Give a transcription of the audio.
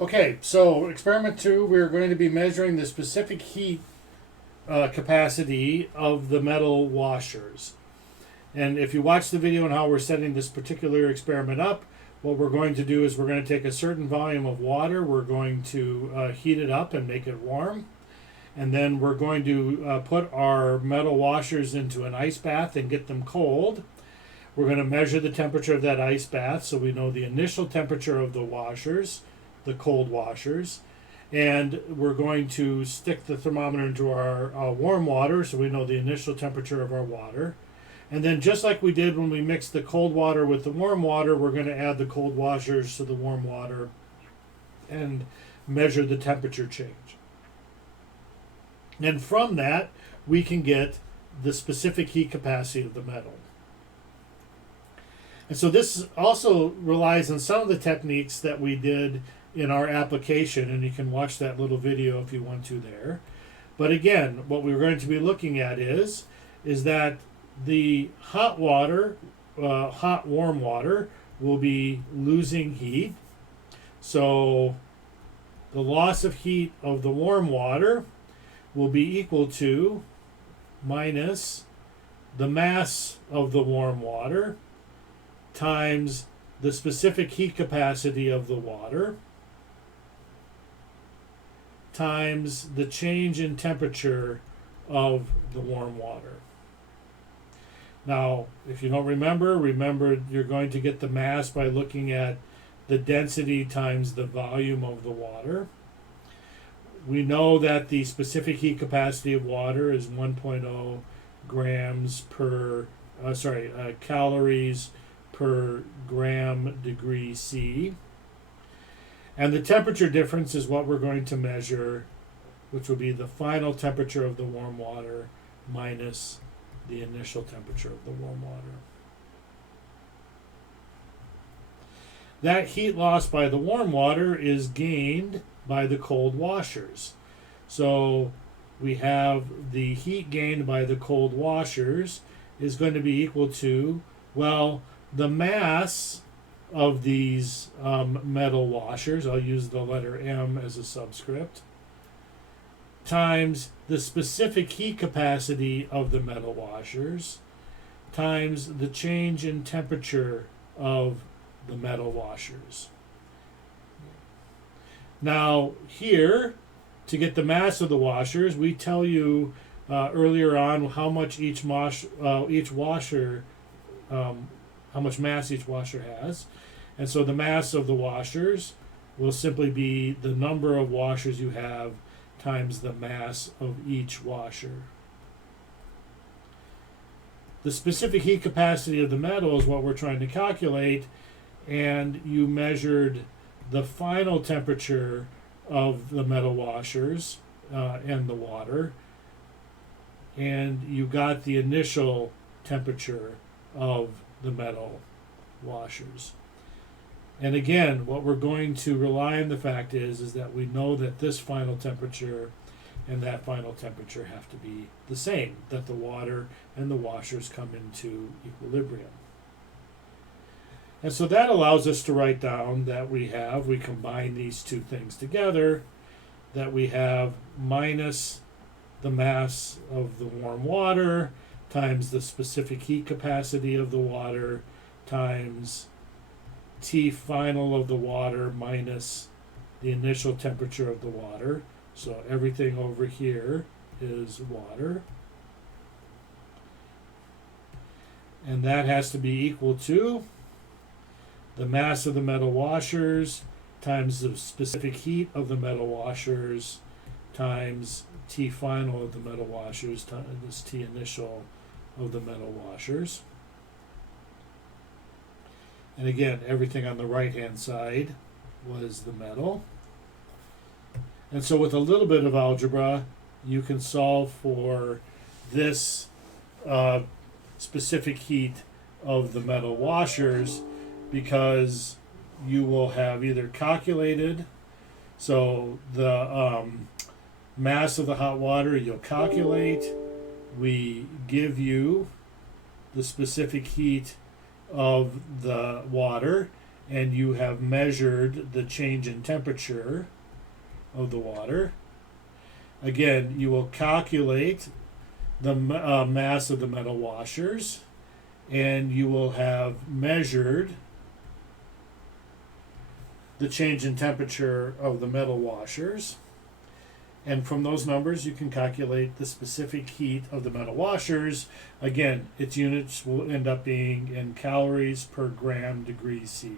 Okay, so experiment 2, we're going to be measuring the specific heat capacity of the metal washers. And if you watch the video on how we're setting this particular experiment up, what we're going to do is we're going to take a certain volume of water, we're going to heat it up and make it warm, and then we're going to put our metal washers into an ice bath and get them cold. We're going to measure the temperature of that ice bath so we know the initial temperature of the washers, the cold washers, and we're going to stick the thermometer into our warm water so we know the initial temperature of our water. And then just like we did when we mixed the cold water with the warm water, we're going to add the cold washers to the warm water and measure the temperature change. And from that, we can get the specific heat capacity of the metal. And so this also relies on some of the techniques that we did in our application, and you can watch that little video if you want to there. But again, what we're going to be looking at is that the hot water, hot warm water, will be losing heat. So the loss of heat of the warm water will be equal to minus the mass of the warm water times the specific heat capacity of the water times the change in temperature of the warm water. Now, if you don't remember you're going to get the mass by looking at the density times the volume of the water. We know that the specific heat capacity of water is 1.0 grams per, calories per gram degree C. And the temperature difference is what we're going to measure, which will be the final temperature of the warm water minus the initial temperature of the warm water. That heat lost by the warm water is gained by the cold washers. So we have the heat gained by the cold washers is going to be equal to, well, the mass of these metal washers, I'll use the letter M as a subscript, times the specific heat capacity of the metal washers times the change in temperature of the metal washers. Now here, to get the mass of the washers, we tell you earlier on how much each washer, how much mass each washer has. And so the mass of the washers will simply be the number of washers you have times the mass of each washer. The specific heat capacity of the metal is what we're trying to calculate, and you measured the final temperature of the metal washers and the water, and you got the initial temperature of the metal washers. And again, what we're going to rely on the fact is that we know that this final temperature and that final temperature have to be the same, that the water and the washers come into equilibrium. And so that allows us to write down that we combine these two things together, that we have minus the mass of the warm water times the specific heat capacity of the water times T final of the water minus the initial temperature of the water. So everything over here is water. And that has to be equal to the mass of the metal washers times the specific heat of the metal washers times T final of the metal washers times T initial of the metal washers. And again, everything on the right-hand side was the metal. And so with a little bit of algebra, you can solve for this specific heat of the metal washers, because you will have either calculated, so the mass of the hot water you'll calculate, we give you the specific heat of the water, and you have measured the change in temperature of the water. Again, you will calculate the mass of the metal washers, and you will have measured the change in temperature of the metal washers. And from those numbers, you can calculate the specific heat of the metal washers. Again, its units will end up being in calories per gram degree C.